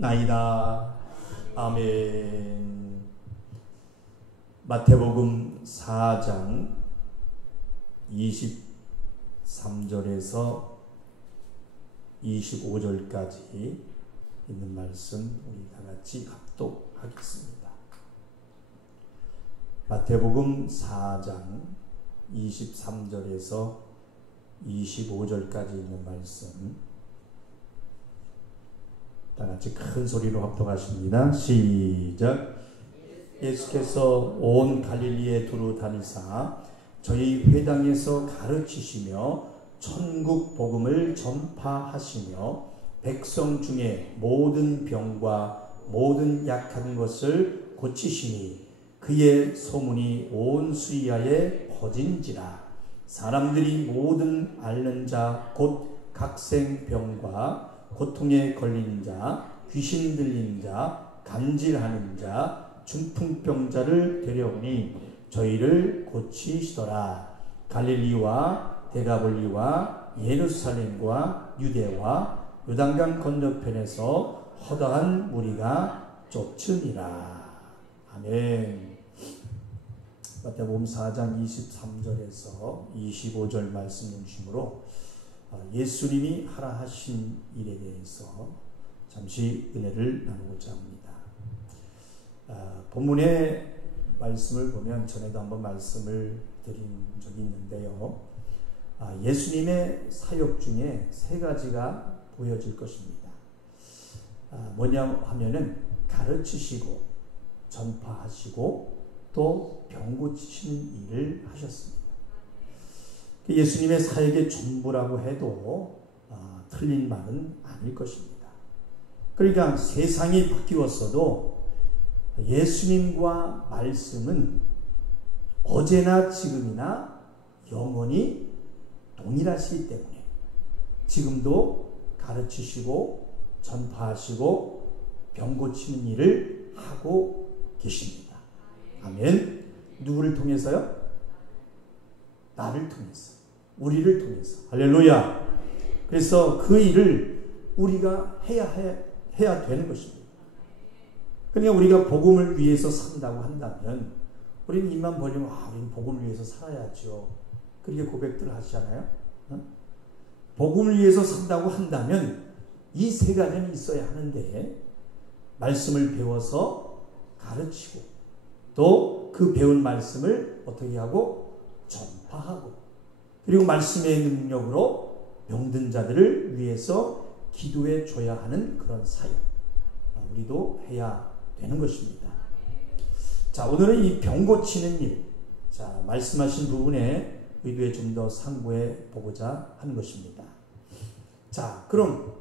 나이다. 아멘. 마태복음 4장 23절에서 25절까지 있는 말씀 우리 다 같이 합독하겠습니다. 마태복음 4장 23절에서 25절까지 있는 말씀 다 같이 큰 소리로 합독하십니다. 시작. 예수께서 온 갈릴리에 두루 다니사 저희 회당에서 가르치시며 천국 복음을 전파하시며 백성 중에 모든 병과 모든 약한 것을 고치시니 그의 소문이 온 수리아에 퍼진지라. 사람들이 모든 앓는 자 곧 각생병과 고통에 걸린 자, 귀신 들린 자, 간질하는 자, 중풍병자를 데려오니 저희를 고치시더라. 갈릴리와 데가볼리와 예루살렘과 유대와 요단강 건너편에서 허다한 무리가 쫓으니라. 아멘. 마태복음 4장 23절에서 25절 말씀 중심으로 예수님이 하라 하신 일에 대해서 잠시 은혜를 나누고자 합니다. 본문의 말씀을 보면 전에도 한번 말씀을 드린 적이 있는데요. 예수님의 사역 중에 세 가지가 보여질 것입니다. 뭐냐 하면은 가르치시고 전파하시고 또 병 고치시는 일을 하셨습니다. 예수님의 사역의 전부라고 해도 틀린 말은 아닐 것입니다. 그러니까 세상이 바뀌었어도 예수님과 말씀은 어제나 지금이나 영원히 동일하시기 때문에 지금도 가르치시고 전파하시고 병 고치는 일을 하고 계십니다. 아멘. 누구를 통해서요? 나를 통해서, 우리를 통해서. 할렐루야. 그래서 그 일을 우리가 해야 되는 것입니다. 그러니까 우리가 복음을 위해서 산다고 한다면 우리는 입만 벌리면 우리는 복음을 위해서 살아야죠. 그렇게 고백들을 하시잖아요. 복음을 위해서 산다고 한다면 이 세 가지는 있어야 하는데 말씀을 배워서 가르치고 또 그 배운 말씀을 어떻게 하고 전파하고 그리고 말씀의 능력으로 병든 자들을 위해서 기도해 줘야 하는 그런 사역 우리도 해야 되는 것입니다. 자, 오늘은 이 병 고치는 일, 자, 말씀하신 부분에 의도에 좀 더 상고해 보고자 하는 것입니다. 자, 그럼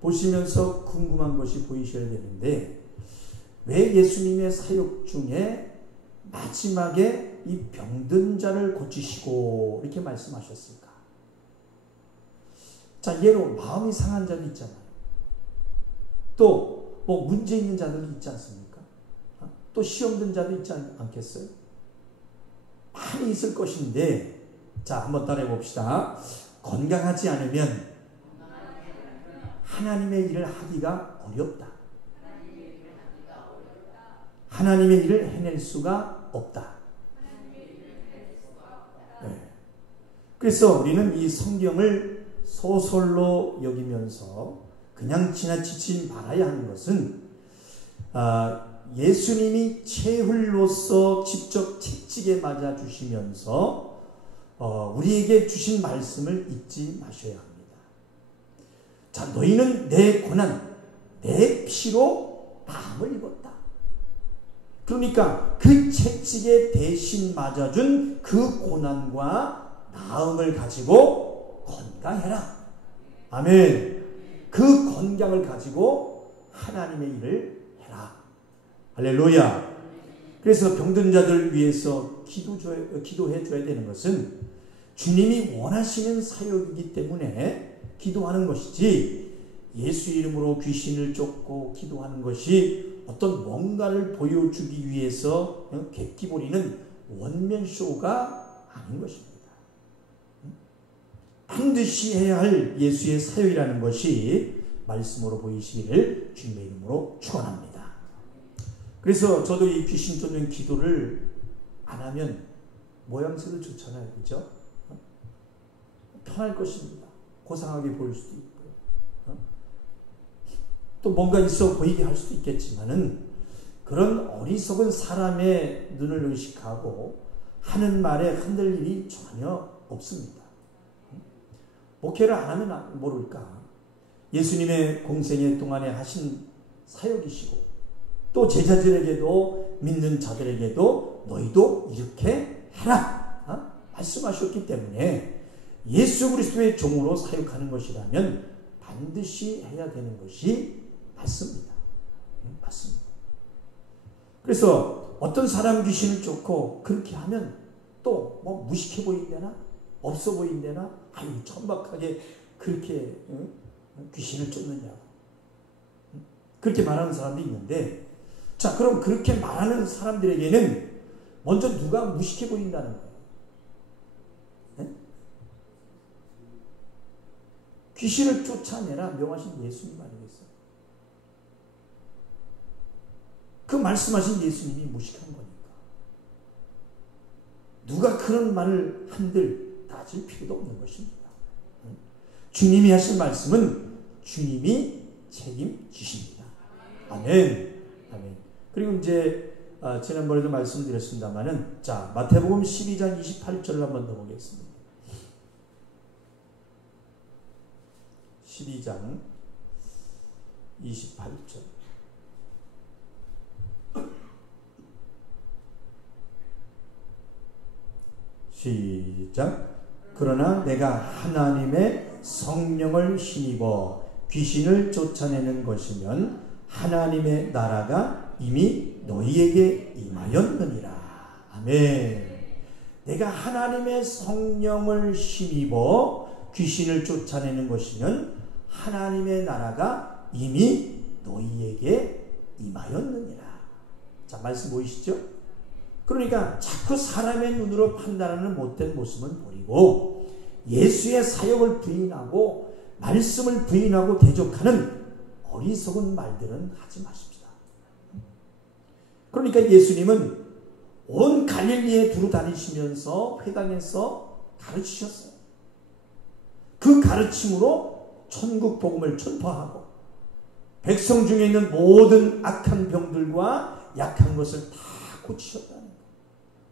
보시면서 궁금한 것이 보이셔야 되는데 왜 예수님의 사역 중에 마지막에 이 병든 자를 고치시고 이렇게 말씀하셨을까? 자, 예로 마음이 상한 자도 있잖아요. 또 뭐 문제 있는 자들도 있지 않습니까? 또 시험 든 자도 있지 않겠어요? 많이 있을 것인데 자, 한번 따라해 봅시다. 건강하지 않으면 하나님의 일을 하기가 어렵다. 하나님의 일을 해낼 수가 없다. 네. 그래서 우리는 이 성경을 소설로 여기면서 그냥 지나치지 말아야 하는 것은 예수님이 체흘로서 직접 채찍에 맞아 주시면서 우리에게 주신 말씀을 잊지 마셔야 합니다. 자, 너희는 내 고난, 내 피로 나음을 입었다. 그러니까 그 채찍에 대신 맞아준 그 고난과 나음을 가지고 건강해라. 아멘. 그 건강을 가지고 하나님의 일을 해라. 할렐루야. 그래서 병든 자들 위해서 기도해 줘야 되는 것은 주님이 원하시는 사역이기 때문에 기도하는 것이지 예수 이름으로 귀신을 쫓고 기도하는 것이 어떤 뭔가를 보여주기 위해서 객기 부리는 원맨쇼가 아닌 것입니다. 반드시 해야 할 예수의 사역이라는 것이 말씀으로 보이시기를 주님의 이름으로 축원합니다. 그래서 저도 이 귀신 쫓는 기도를 안 하면 모양새도 좋잖아요. 그죠? 편할 것입니다. 고상하게 보일 수도 있고요. 또 뭔가 있어 보이게 할 수도 있겠지만은 그런 어리석은 사람의 눈을 의식하고 하는 말에 흔들 일이 전혀 없습니다. 목회를 안 하면 모를까? 예수님의 공생애 동안에 하신 사역이시고 또 제자들에게도 믿는 자들에게도 너희도 이렇게 해라 말씀하셨기 때문에 예수 그리스도의 종으로 사역하는 것이라면 반드시 해야 되는 것이 맞습니다. 맞습니다. 그래서 어떤 사람 귀신을 쫓고 그렇게 하면 또 뭐 무식해 보인다나 없어 보인다나 아유 천박하게 그렇게 귀신을 쫓느냐 그렇게 말하는 사람도 있는데 자 그럼 그렇게 말하는 사람들에게는 먼저 누가 무식해 보인다는 거예요. 네? 귀신을 쫓아내라 명하신 예수님 아니겠어요? 그 말씀하신 예수님이 무식한 거니까 누가 그런 말을 한들 따질 필요도 없는 것입니다. 주님이 하신 말씀은 주님이 책임지십니다. 아멘. 아멘. 그리고 이제 지난번에도 말씀드렸습니다만은 자 마태복음 12장 28절을 한번 더 보겠습니다. 12장 28절. 시작. 그러나 내가 하나님의 성령을 힘입어 귀신을 쫓아내는 것이면 하나님의 나라가 이미 너희에게 임하였느니라. 아멘. 내가 하나님의 성령을 힘입어 귀신을 쫓아내는 것이면 하나님의 나라가 이미 너희에게 임하였느니라. 자, 말씀 보이시죠? 그러니까 자꾸 사람의 눈으로 판단하는 못된 모습은 버리고 예수의 사역을 부인하고 말씀을 부인하고 대적하는 어리석은 말들은 하지 마십시다. 그러니까 예수님은 온 갈릴리에 두루 다니시면서 회당에서 가르치셨어요. 그 가르침으로 천국 복음을 전파하고 백성 중에 있는 모든 악한 병들과 약한 것을 다 고치셨다는 거예요.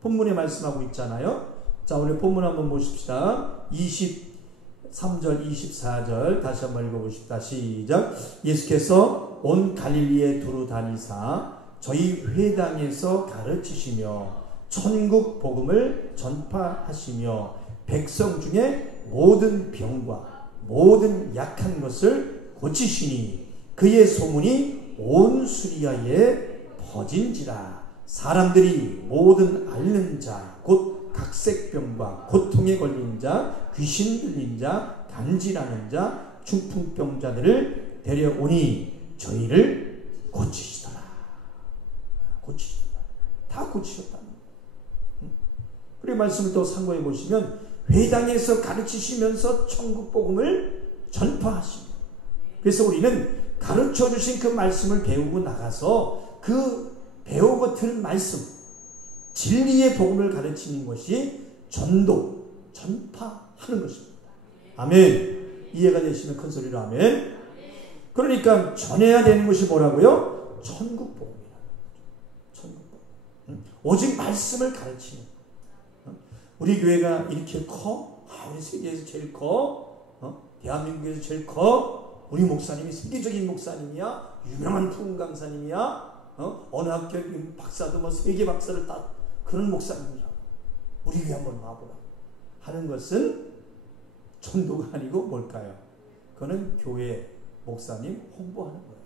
본문에 말씀하고 있잖아요. 자, 오늘 본문 한번 보십시다. 23절, 24절 다시 한번 읽어보십시다. 시작. 예수께서 온 갈릴리에 두루 다니사 저희 회당에서 가르치시며 천국 복음을 전파하시며 백성 중에 모든 병과 모든 약한 것을 고치시니 그의 소문이 온 수리아에 퍼진지라. 사람들이 모든 앓는 자, 곧 각색병과 고통에 걸린 자, 귀신 들린 자, 단지라는 자, 중풍병자들을 데려오니 저희를 고치시더라. 고치시더라. 다 고치셨다는 거예요. 그리고 말씀을 또 참고해 보시면 회당에서 가르치시면서 천국 복음을 전파하시며 그래서 우리는 가르쳐 주신 그 말씀을 배우고 나가서 그 배우고 들은 말씀, 진리의 복음을 가르치는 것이 전도, 전파하는 것입니다. 아멘. 이해가 되시면 큰 소리로 아멘. 그러니까 전해야 되는 것이 뭐라고요? 천국 복음이라는 거죠. 천국 복음. 오직 말씀을 가르치는 거예요. 우리 교회가 이렇게 커? 우리 세계에서 제일 커? 대한민국에서 제일 커? 우리 목사님이 세계적인 목사님이야? 유명한 부흥 강사님이야? 어느 학교 박사도 뭐 세계 박사를 땄 그런 목사님이라고 우리 교회 한번 와보라 하는 것은 전도가 아니고 뭘까요? 그거는 교회 목사님 홍보하는 거예요.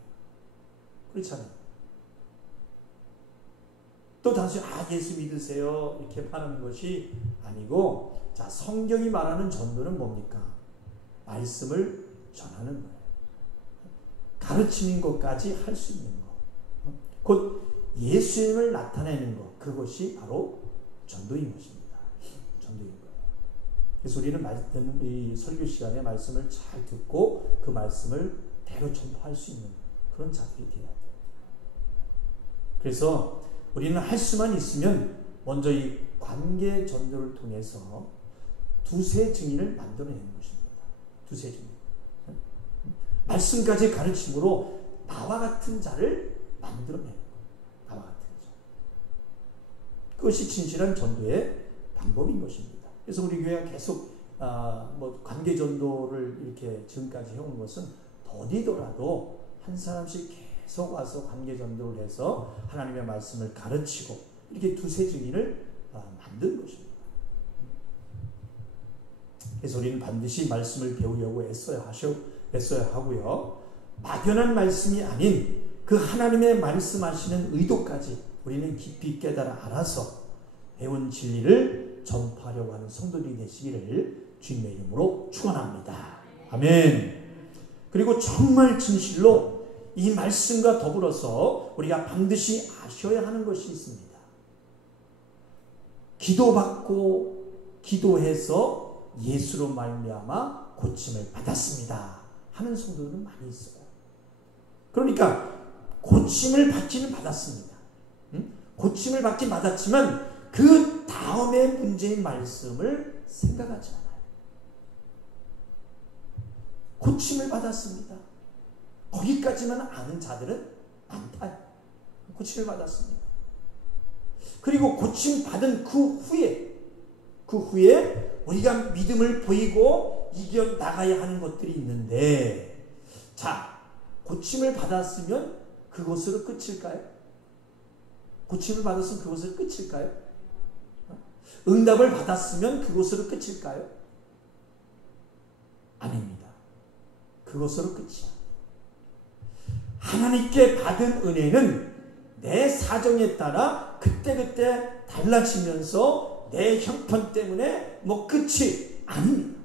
그렇잖아요. 또 다시 예수 믿으세요 이렇게 하는 것이 아니고 자 성경이 말하는 전도는 뭡니까? 말씀을 전하는 거예요. 가르치는 것까지 할 수 있는 것. 곧 예수님을 나타내는 것. 그것이 바로 전도인 것입니다. 전도인 거예요. 그래서 우리는 이 설교 시간에 말씀을 잘 듣고 그 말씀을 그대로 전파할 수 있는 그런 자들이 되어야 돼요. 그래서 우리는 할 수만 있으면 먼저 이 관계 전도를 통해서 두세 증인을 만들어내는 것입니다. 두세 증인. 말씀까지 가르침으로 나와 같은 자를 만들어내는 거예요. 나와 같은 자. 그것이 진실한 전도의 방법인 것입니다. 그래서 우리 교회가 계속 관계 전도를 이렇게 지금까지 해온 것은 더디더라도 한 사람씩 계속 와서 관계 전도를 해서 하나님의 말씀을 가르치고 이렇게 두세 증인을 만든 것입니다. 그래서 우리는 반드시 말씀을 배우려고 애써야 하고요. 막연한 말씀이 아닌 그 하나님의 말씀하시는 의도까지 우리는 깊이 깨달아 알아서 배운 진리를 전파하려고 하는 성도들이 되시기를 주님의 이름으로 축원합니다. 아멘. 그리고 정말 진실로 이 말씀과 더불어서 우리가 반드시 아셔야 하는 것이 있습니다. 기도받고 기도해서 예수로 말미암아 고침을 받았습니다 하는 성도들은 많이 있어요. 그러니까 고침을 받기는 받았습니다. 고침을 받긴 받았지만 그 다음에 문제인 말씀을 생각하지 않아요. 고침을 받았습니다. 거기까지만 아는 자들은 많다. 고침을 받았습니다. 그리고 고침 받은 그 후에 우리가 믿음을 보이고 이겨나가야 하는 것들이 있는데, 자, 고침을 받았으면 그것으로 끝일까요? 고침을 받았으면 그것으로 끝일까요? 응답을 받았으면 그것으로 끝일까요? 아닙니다. 그것으로 끝이야. 하나님께 받은 은혜는 내 사정에 따라 그때그때 달라지면서 내 형편 때문에 끝이 아닙니다.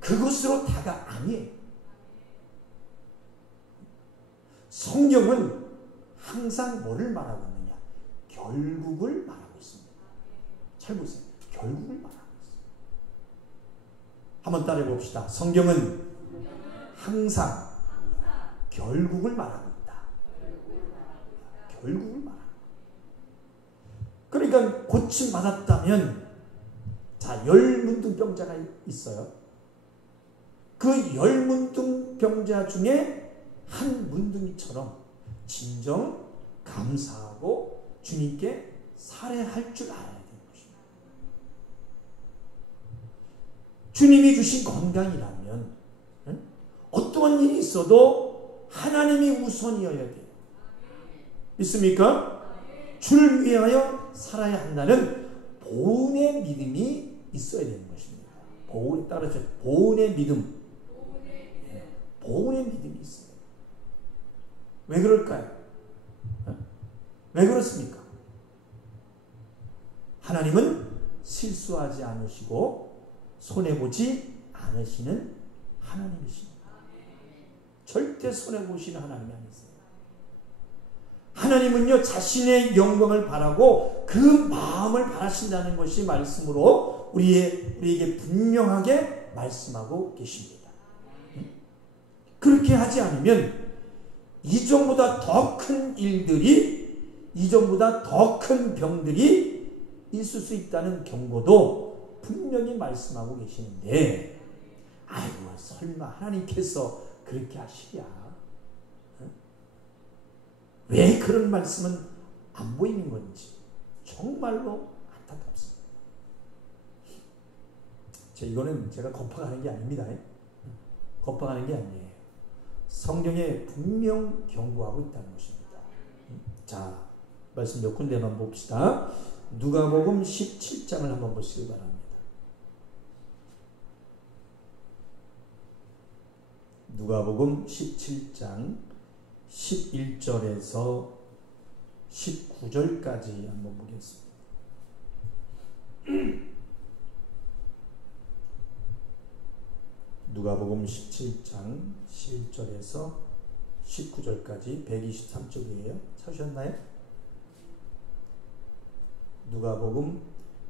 그것으로 다가 아니에요. 성경은 항상 뭐를 말하고 있느냐? 결국을 말하고 있습니다. 잘 보세요. 결국을 말하고 있어요. 한번 따라해 봅시다. 성경은 항상 결국을 말하고 있다. 결국을 말하고. 그러니까 고침 받았다면, 자, 열문둥병자가 있어요. 그 열문둥병자 중에 한 문둥이처럼 진정 감사하고 주님께 살해할 줄 알아야 되는 것입니다. 주님이 주신 건강이라면 어떠한 일이 있어도 하나님이 우선이어야 돼요. 믿습니까? 주를 위하여 살아야 한다는 보은의 믿음이 있어야 되는 것입니다. 보은에 따라서 보은의 믿음. 보은의 믿음이 있어요. 왜 그럴까요? 왜 그렇습니까? 하나님은 실수하지 않으시고 손해보지 않으시는 하나님이십니다. 절대 손해보시는 하나님이 아니세요. 하나님은요, 자신의 영광을 바라고 그 마음을 바라신다는 것이 말씀으로 우리에게 분명하게 말씀하고 계십니다. 그렇게 하지 않으면 이전보다 더 큰 일들이, 이전보다 더 큰 병들이 있을 수 있다는 경고도 분명히 말씀하고 계시는데, 아이고 설마 하나님께서 그렇게 하시랴. 왜 그런 말씀은 안 보이는 건지 정말로 안타깝습니다. 이거는 제가 겁박하는 게 아닙니다. 겁박하는 게 아니에요. 성경에 분명 경고하고 있다는 것입니다. 자, 말씀 몇 군데만 봅시다. 누가복음 17장을 한번 보시기 바랍니다. 누가복음 17장 11절에서 19절까지 한번 보겠습니다. 누가복음 17장 11절에서 19절까지 123쪽이에요. 찾으셨나요? 누가복음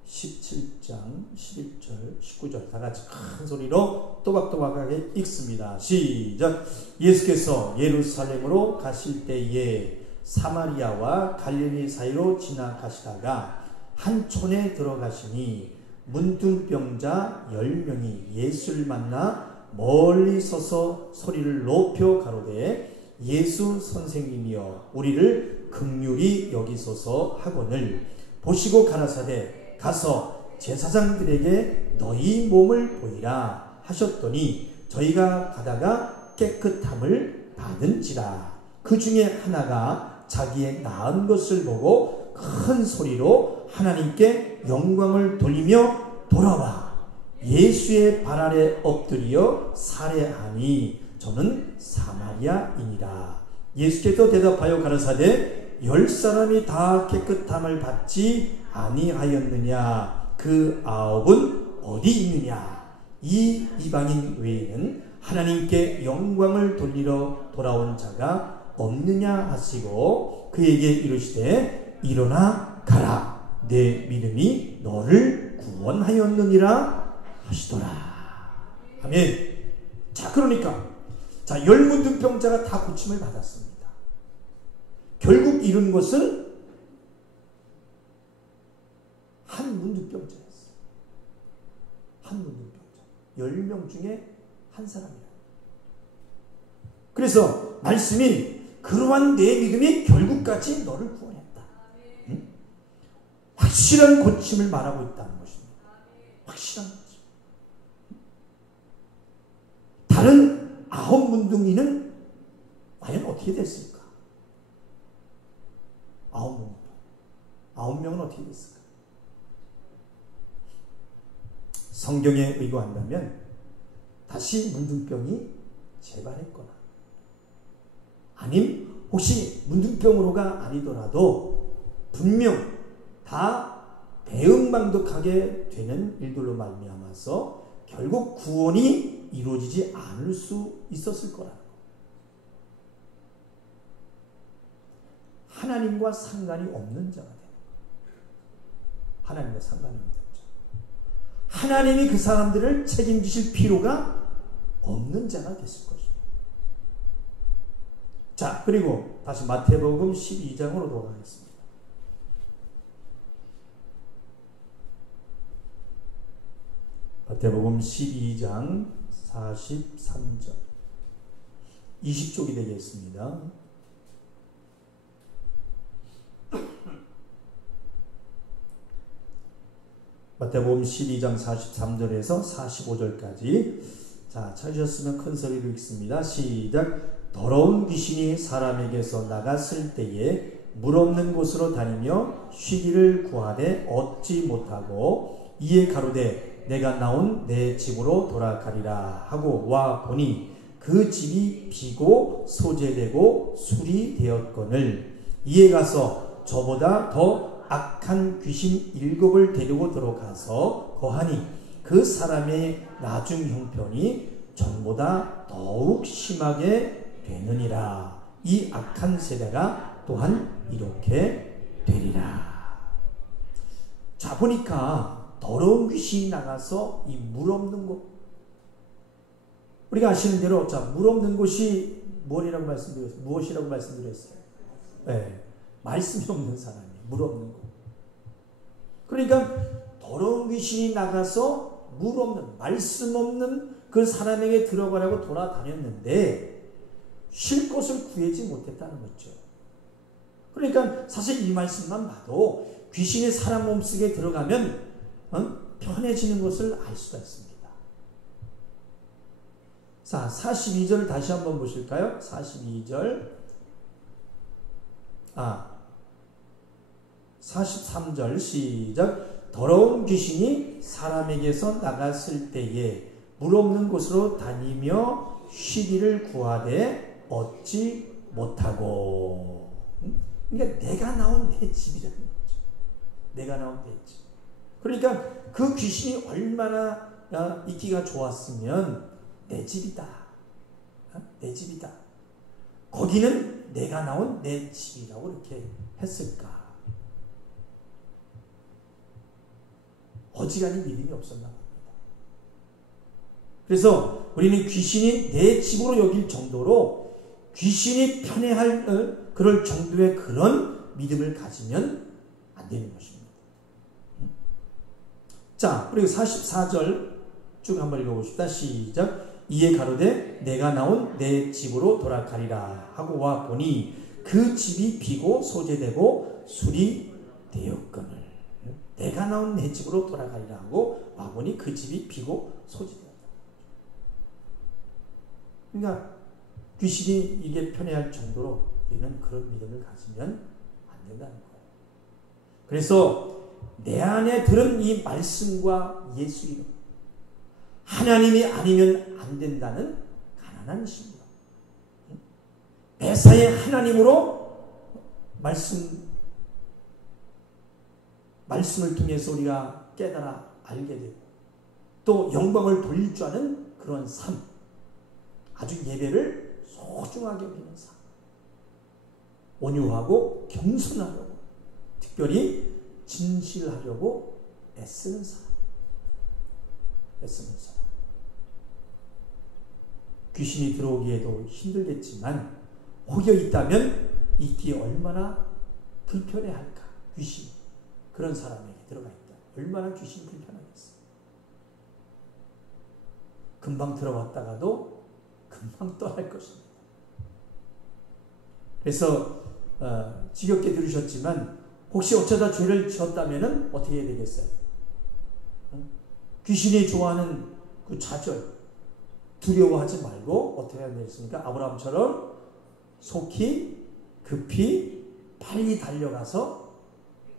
17장 11절 19절 다 같이 큰 소리로 또박또박하게 읽습니다. 시작. 예수께서 예루살렘으로 가실 때에 사마리아와 갈릴리 사이로 지나가시다가 한 촌에 들어가시니 문둥병자 10명이 예수를 만나 멀리 서서 소리를 높여 가로되 예수 선생님이여 우리를 긍휼히 여기소서 하거늘 보시고 가라사대 가서 제사장들에게 너희 몸을 보이라 하셨더니 저희가 가다가 깨끗함을 받은지라. 그 중에 하나가 자기의 나은 것을 보고 큰 소리로 하나님께 영광을 돌리며 돌아와 예수의 발 아래 엎드려 살해하니 저는 사마리아인이라. 예수께서 대답하여 가라사대 10사람이 다 깨끗함을 받지 아니하였느냐? 그 9은 어디 있느냐? 이 이방인 외에는 하나님께 영광을 돌리러 돌아온 자가 없느냐 하시고 그에게 이르시되 일어나 가라 내 믿음이 너를 구원하였느니라 하시더라. 아멘. 자, 그러니까 자, 10문둥병자가 다 고침을 받았습니다. 결국 이룬 것은 한 문둥병자였어요. 한 문둥병자. 10명 중에 한 사람이라. 그래서 말씀이 그러한 내 믿음이 결국까지 너를 구원했다. 응? 확실한 고침을 말하고 있다는 것입니다. 확실한 고침. 다른 9문둥이는 과연 어떻게 됐을까? 9명은 어떻게 됐을까? 성경에 의거한다면 다시 문둥병이 재발했거나 아님 혹시 문둥병으로가 아니더라도 분명 다 배은망덕하게 되는 일들로 말미암아서 결국 구원이 이루어지지 않을 수 있었을 거라는 거. 하나님과 상관이 없는 자가 됩니다. 하나님과 상관이 없는 자. 하나님이 그 사람들을 책임지실 필요가 없는 자가 됐을 것입니다. 자, 그리고 다시 마태복음 12장으로 돌아가겠습니다. 마태복음 12장 43절 20쪽이 되겠습니다. 마태복음 12장 43절에서 45절까지 자, 찾으셨으면 큰 소리로 읽습니다. 시작. 더러운 귀신이 사람에게서 나갔을 때에 물 없는 곳으로 다니며 쉬기를 구하되 얻지 못하고 이에 가로되 내가 나온 내 집으로 돌아가리라 하고 와 보니 그 집이 비고 소재되고 술이 되었거늘 이에 가서 저보다 더 악한 귀신 7을 데리고 들어가서 거하니 그 사람의 나중 형편이 전보다 더욱 심하게 되느니라. 이 악한 세대가 또한 이렇게 되리라. 자, 보니까 더러운 귀신이 나가서 이 물 없는 곳, 우리가 아시는 대로 자, 물 없는 곳이 무엇이라고 말씀드렸어요? 네, 말씀이 없는 사람이에요. 물 없는 곳. 그러니까 더러운 귀신이 나가서 물 없는, 말씀 없는 그 사람에게 들어가라고 돌아다녔는데 쉴 곳을 구하지 못했다는 거죠. 그러니까 사실 이 말씀만 봐도 귀신이 사람 몸속에 들어가면 편해지는 것을 알 수가 있습니다. 자, 42절 다시 한번 보실까요? 42절 43절 시작. 더러운 귀신이 사람에게서 나갔을 때에 물 없는 곳으로 다니며 쉬기를 구하되 얻지 못하고. 그러니까 내가 나온 내 집이라는 거죠. 내가 나온 내 집. 그러니까 그 귀신이 얼마나 있기가 좋았으면 내 집이다. 내 집이다. 거기는 내가 나온 내 집이라고 이렇게 했을까. 어지간히 믿음이 없었나 봅니다. 그래서 우리는 귀신이 내 집으로 여길 정도로 귀신이 편애할 그럴 정도의 그런 믿음을 가지면 안 되는 것입니다. 자, 그리고 44절 쭉 한번 읽어봅시다. 시작. 이에 가로되 내가 나온 내 집으로 돌아가리라 하고 와 보니 그 집이 비고 소재되고 술이 되었거늘. 내가 나온 내 집으로 돌아가리라 하고 와 보니 그 집이 비고 소재되었다. 그러니까 귀신이 이게 편애할 정도로 우리는 그런 믿음을 가지면 안 된다는 거예요. 그래서 내 안에 들은 이 말씀과 예수 이름, 하나님이 아니면 안 된다는 가난한 신분, 매사에 하나님으로 말씀을 통해서 우리가 깨달아 알게 되고 또 영광을 돌릴 줄 아는 그런 삶, 아주 예배를 소중하게 여기는 삶, 온유하고 겸손하려고 특별히 진실하려고 애쓰는 사람. 귀신이 들어오기에도 힘들겠지만 혹여 있다면 있기에 얼마나 불편해할까. 귀신이 그런 사람에게 들어가 있다. 얼마나 귀신이 불편하겠어. 금방 들어왔다가도 금방 떠날 것입니다. 그래서 지겹게 들으셨지만 혹시 어쩌다 죄를 지었다면 어떻게 해야 되겠어요? 귀신이 좋아하는 그 좌절, 두려워하지 말고 어떻게 해야 되겠습니까? 아브라함처럼 속히, 급히, 빨리 달려가서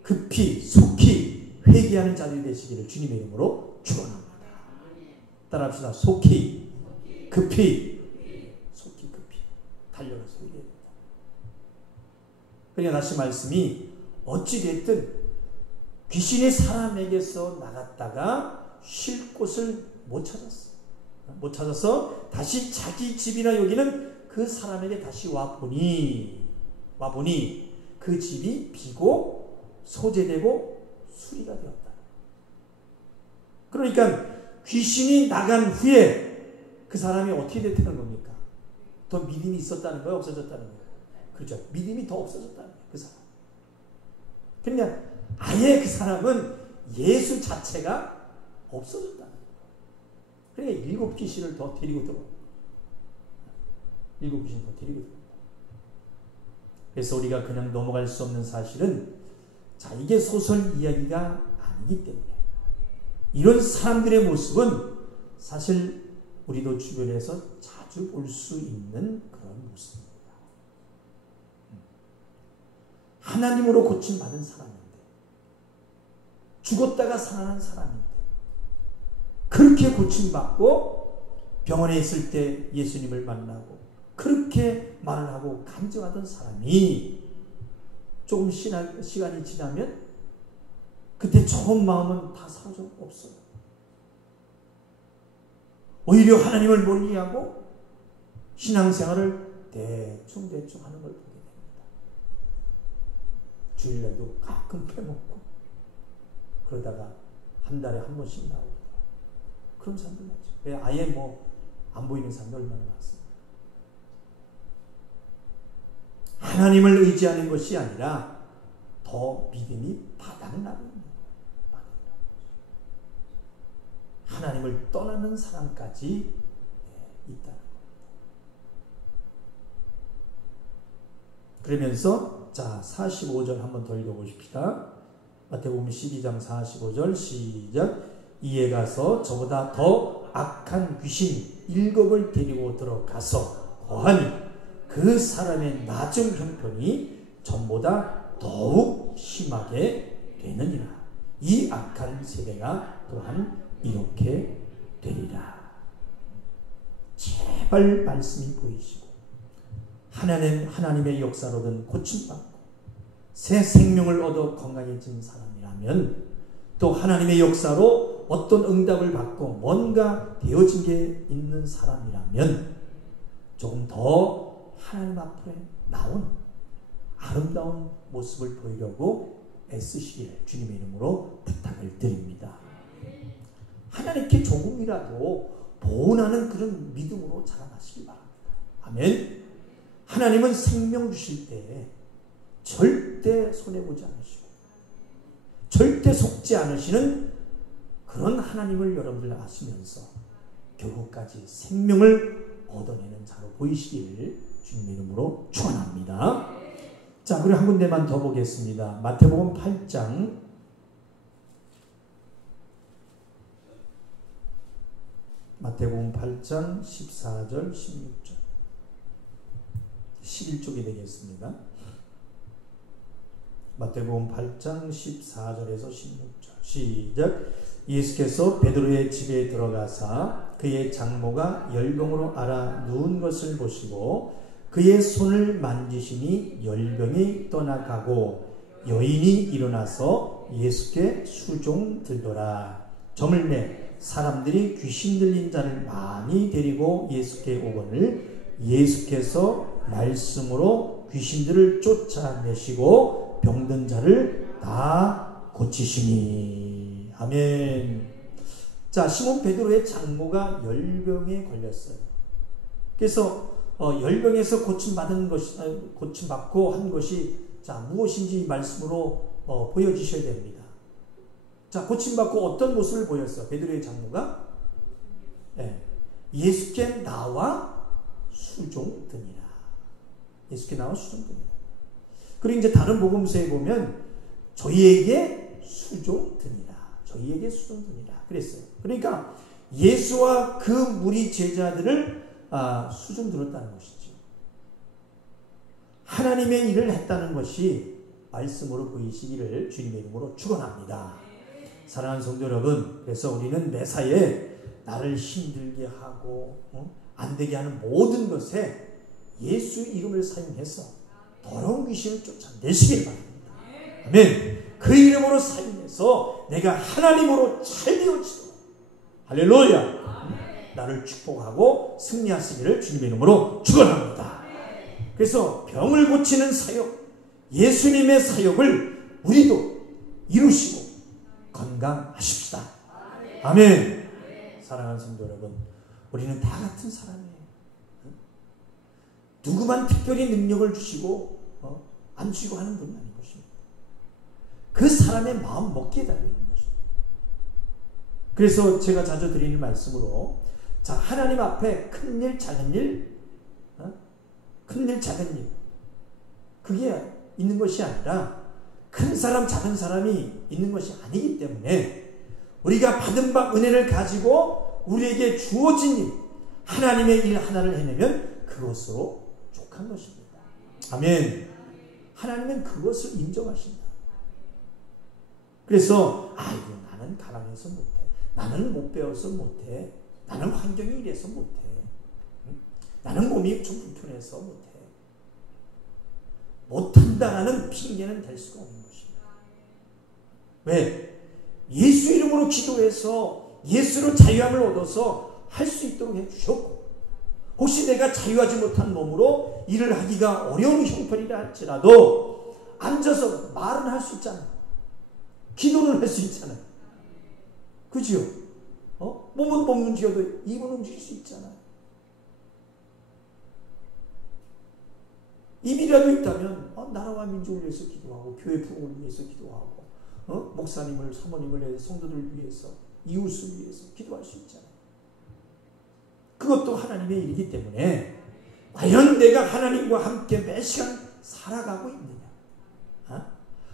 급히, 속히 회개하는 자들이 되시기를 주님의 이름으로 축원합니다. 따라합시다. 속히, 급히 달려가서 회개합니다. 그러니까 다시 말씀이 어찌됐든 귀신이 사람에게서 나갔다가 쉴 곳을 못 찾아서 다시 자기 집이나 여기는 그 사람에게 다시 와 보니 그 집이 비고 소재되고 수리가 되었다. 그러니까 귀신이 나간 후에 그 사람이 어떻게 됐다는 겁니까? 더 믿음이 있었다는 거예요? 없어졌다는 거예요? 그렇죠. 믿음이 더 없어졌다는 거예요. 그 사람. 그러니까 아예 그 사람은 예수 자체가 없어졌다는 거예요. 그러니까 7 귀신을 더 데리고 들어옵니다. 7 귀신 더 데리고 들어옵니다. 그래서 우리가 그냥 넘어갈 수 없는 사실은 자, 이게 소설 이야기가 아니기 때문에 이런 사람들의 모습은 사실 우리도 주변에서 자주 볼 수 있는 그런 모습입니다. 하나님으로 고침받은 사람인데 죽었다가 살아난 사람인데 그렇게 고침받고 병원에 있을 때 예수님을 만나고 그렇게 말을 하고 간증하던 사람이 조금 시간이 지나면 그때 좋은 마음은 다 사라져 없어요. 오히려 하나님을 멀리하고 신앙생활을 대충 하는 걸 보게 됩니다. 주일날도 가끔 빼먹고 그러다가 한 달에 한 번씩 나오고 그런 사람들 많죠. 왜 아예 안 보이는 사람들 얼마나 많습니다. 하나님을 의지하는 것이 아니라 더 믿음이 바닥나고 있는 거예요. 하나님을 떠나는 사람까지 있다는 겁니다. 그러면서 자 45절 한번 더 읽어보십시다. 마태복음 12장 45절 시작. 이에 가서 저보다 더 악한 귀신 7을 데리고 들어가서 거하니 그 사람의 나중 형편이 전보다 더욱 심하게 되느니라. 이 악한 세대가 또한 이렇게 되리라. 제발 말씀이 보이시고 하나님의 역사로든 고침받고 새 생명을 얻어 건강해진 사람이라면 또 하나님의 역사로 어떤 응답을 받고 뭔가 되어진 게 있는 사람이라면 조금 더 하나님 앞에 나온 아름다운 모습을 보이려고 애쓰시길 주님의 이름으로 부탁을 드립니다. 하나님께 조금이라도 보온하는 그런 믿음으로 자라나시기 바랍니다. 아멘. 하나님은 생명 주실 때 절대 손해보지 않으시고 절대 속지 않으시는 그런 하나님을 여러분들 아시면서 결국까지 생명을 얻어내는 자로 보이시기를 주님의 이름으로 축원합니다. 자, 그리고 한 군데만 더 보겠습니다. 마태복음 8장 14절 16절 11쪽이 되겠습니다. 마태복음 8장 14절에서 16절 시작. 예수께서 베드로의 집에 들어가사 그의 장모가 열병으로 앓아 누운 것을 보시고 그의 손을 만지시니 열병이 떠나가고 여인이 일어나서 예수께 수종들더라. 저물매 사람들이 귀신 들린 자를 많이 데리고 예수께 오거늘 예수께서 말씀으로 귀신들을 쫓아내시고 병든 자를 다 고치시니. 아멘. 자, 시몬 베드로의 장모가 열병에 걸렸어요. 그래서 열병에서 고침받고 한 것이 자 무엇인지 말씀으로 보여주셔야 됩니다. 자, 고침받고 어떤 모습을 보였어? 베드로의 장모가 예수께 나와 수종드니라. 예수께 나와 수종드니라. 그리고 이제 다른 복음서에 보면 저희에게 수종드니라. 저희에게 수종드니라. 그랬어요. 그러니까 예수와 그 무리 제자들을 수종들었다는 것이죠. 하나님의 일을 했다는 것이 말씀으로 보이시기를 주님의 이름으로 축원합니다. 사랑하는 성도 여러분, 그래서 우리는 매사에 나를 힘들게 하고 안 되게 하는 모든 것에 예수 이름을 사용해서 더러운 귀신을 쫓아내시길 바랍니다. 아멘. 그 이름으로 사용해서 내가 하나님으로 잘 되어지도록 할렐루야. 나를 축복하고 승리하시기를 주님의 이름으로 축원합니다. 그래서 병을 고치는 사역, 예수님의 사역을 우리도 이루시고 건강하십시다. 아멘. 사랑하는 성도 여러분, 우리는 다 같은 사람이에요. 누구만 특별히 능력을 주시고 안 주시고 하는 분이 아닌 것입니다. 그 사람의 마음 먹기에 달려있는 것입니다. 그래서 제가 자주 드리는 말씀으로 자, 하나님 앞에 큰일 작은 일 큰일 작은 일 그게 있는 것이 아니라 큰 사람 작은 사람이 있는 것이 아니기 때문에 우리가 받은 바 은혜를 가지고 우리에게 주어진 일 하나님의 일 하나를 해내면 그것으로 족한 것입니다. 아멘. 하나님은 그것을 인정하신다. 그래서 아이고 나는 가난해서 못해. 나는 못 배워서 못해. 나는 환경이 이래서 못해. 나는 몸이 좀 불편해서 못해. 못한다라는 핑계는 될 수가 없는 것입니다. 왜? 예수 이름으로 기도해서 예수로 자유함을 얻어서 할 수 있도록 해주셨고 혹시 내가 자유하지 못한 몸으로 일을 하기가 어려운 형편이라 할지라도 앉아서 말은 할 수 있잖아요. 기도는 할 수 있잖아요. 그죠? 몸은 못 움직여도 입은 움직일 수 있잖아요. 입이라도 있다면 나라와 민족을 위해서 기도하고 교회 부흥을 위해서 기도하고 목사님을 사모님을 위해서 성도들을 위해서 이웃을 위해서 기도할 수 있잖아요. 그것도 하나님의 일이기 때문에 과연 내가 하나님과 함께 매 시간 살아가고 있느냐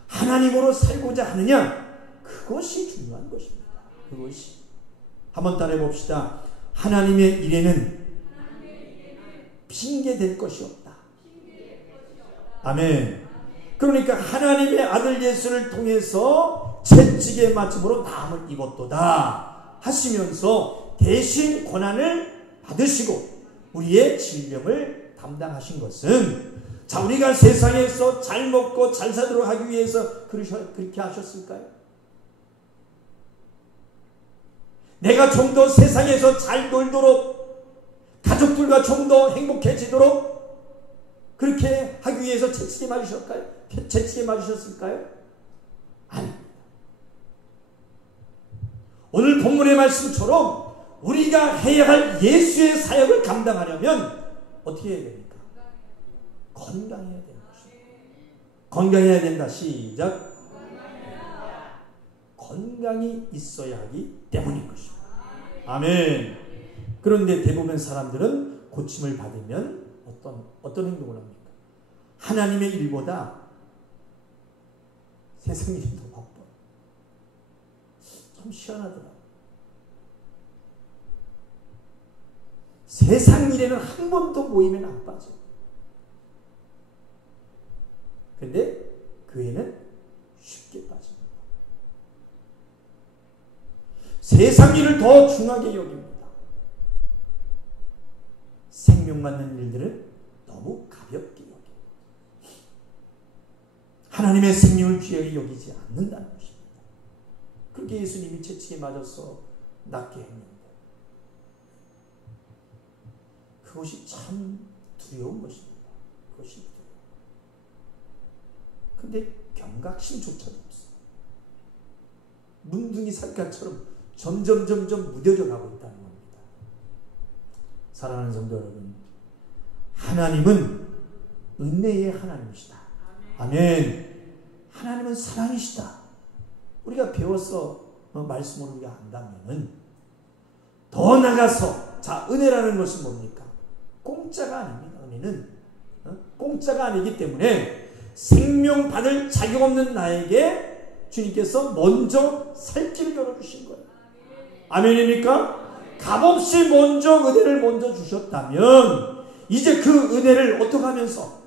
하나님으로 살고자 하느냐 그것이 중요한 것입니다. 그것이 한번 따라해 봅시다. 하나님의 일에는 핑계될 것이 없다. 아멘. 그러니까 하나님의 아들 예수를 통해서 채찍의 맞춤으로 나음을 입었도다 하시면서 대신 고난을 받으시고 우리의 질병을 담당하신 것은 자 우리가 세상에서 잘 먹고 잘 살도록 하기 위해서 그렇게 하셨을까요? 내가 좀 더 세상에서 잘 놀도록 가족들과 좀 더 행복해지도록 그렇게 하기 위해서 채찍에 맞으셨을까요? 아닙니다. 말씀처럼 우리가 해야 할 예수의 사역을 감당하려면 어떻게 해야 됩니까? 건강해야 되는 것입니다. 건강해야 된다. 시작. 건강이 있어야 하기 때문인 것입니다. 아멘. 그런데 대부분 사람들은 고침을 받으면 어떤 행동을 합니까? 하나님의 일보다 세상 일이 더 바빠. 참 희한하더라. 세상 일에는 한 번도 모이면 안 빠져. 근데 교회는 쉽게 빠집니다. 세상 일을 더 중하게 여깁니다. 생명 맞는 일들은 너무 가볍게 여깁니다. 하나님의 생명을 귀하게 여기지 않는다는 것입니다. 그렇게 예수님이 채찍에 맞아서 낫게 했는데 그것이 참 두려운 것입니다. 그것이 두려워. 근데 경각심조차도 없어요. 문둥이 살갗처럼 점점 무뎌져 가고 있다는 겁니다. 사랑하는 성도 여러분, 하나님은 은혜의 하나님이시다. 아멘. 하나님은 사랑이시다. 우리가 배워서 말씀을 우리가 안다면 더 나가서, 자, 은혜라는 것은 뭡니까? 공짜가 아닙니다. 은혜는 공짜가 아니기 때문에 생명 받을 자격 없는 나에게 주님께서 먼저 살 길을 열어주신 거예요. 아멘입니까? 값없이 먼저 은혜를 먼저 주셨다면 이제 그 은혜를 어떻게 하면서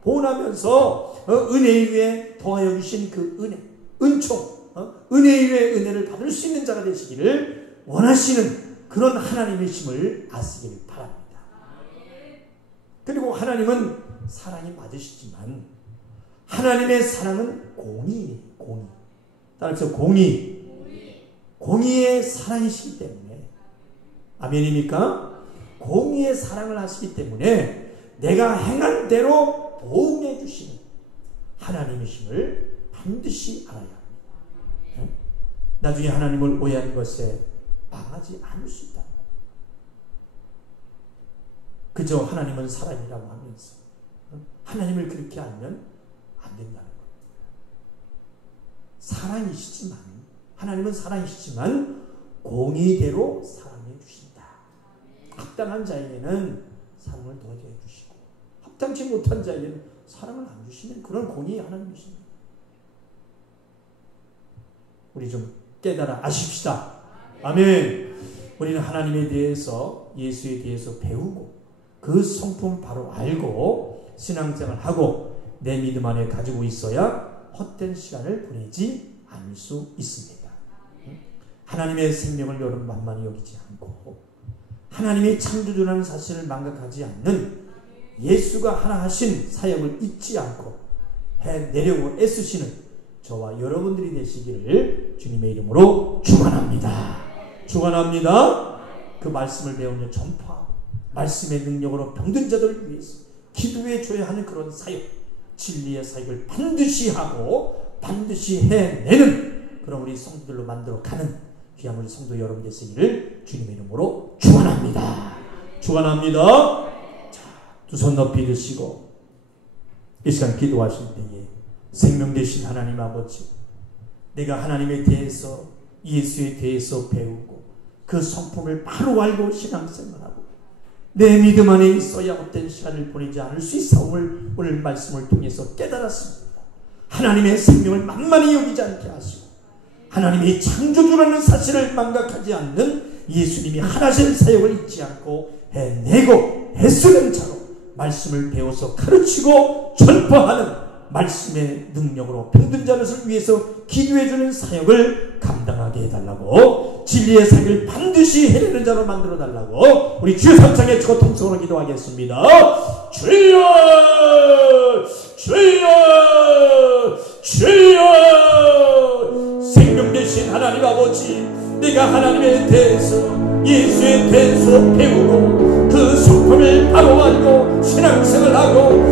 보온하면서 은혜 위에 더하여 주신 그 은혜, 은총, 은혜 위에 은혜를 받을 수 있는 자가 되시기를 원하시는 그런 하나님이심을 아시길 바랍니다. 그리고 하나님은 사랑이 맞으시지만 하나님의 사랑은 공의예요. 따라서 공의의 사랑이시기 때문에, 아멘입니까? 공의의 사랑을 하시기 때문에 내가 행한 대로 보응해 주시는 하나님이심을 반드시 알아야 합니다. 나중에 하나님을 오해하는 것에 망하지 않을 수 있다는 겁니다. 그저 하나님은 사랑이라고 하면서 하나님을 그렇게 알면 안 된다는 거예요. 하나님은 사랑이시지만 공의대로 사랑해 주신다. 합당한 자에게는 사랑을 더해 주시고 합당치 못한 자에게는 사랑을 안 주시는 그런 공의의 하나님이십니다. 우리 좀 깨달아 아십시다. 아멘. 우리는 하나님에 대해서, 예수에 대해서 배우고 그 성품을 바로 알고 신앙생활을 하고 내 믿음 안에 가지고 있어야 헛된 시간을 보내지 않을 수 있습니다. 하나님의 생명을 여러분 만만히 여기지 않고 하나님의 창조주라는 사실을 망각하지 않는 예수가 하나 하신 사역을 잊지 않고 해내려고 애쓰시는 저와 여러분들이 되시기를 주님의 이름으로 축원합니다. 축원합니다. 그 말씀을 배우며 전파하고 말씀의 능력으로 병든 자들을 위해서 기도해 줘야 하는 그런 사역, 진리의 사역을 반드시 하고 반드시 해내는 그런 우리 성도들로 만들어가는 귀한 우리 성도 여러분 되시기를 주님의 이름으로 축원합니다. 축원합니다. 자, 두 손 높이 드시고 이 시간 기도하실 때에 생명 되신 하나님 아버지, 내가 하나님에 대해서, 예수에 대해서 배우고 그 성품을 바로 알고 신앙생활하고 내 믿음 안에 있어야 헛된 시간을 보내지 않을 수 있사옴을 오늘 말씀을 통해서 깨달았습니다. 하나님의 생명을 만만히 여기지 않게 하시고 하나님이 창조주라는 사실을 망각하지 않는 예수님이 하나신 사역을 잊지 않고 해내고 애쓰는 자로 말씀을 배워서 가르치고 전파하는 말씀의 능력으로 병든 자를 위해서 기도해주는 사역을 감당하게 해달라고, 진리의 사역을 반드시 해내는 자로 만들어달라고 우리 주여 삼창에 초통성으로 기도하겠습니다. 주여 주여 주여. 생명 되신 하나님 아버지, 내가 하나님에 대해서, 예수에 대해서 배우고 그 성품을 바로 알고 신앙생활하고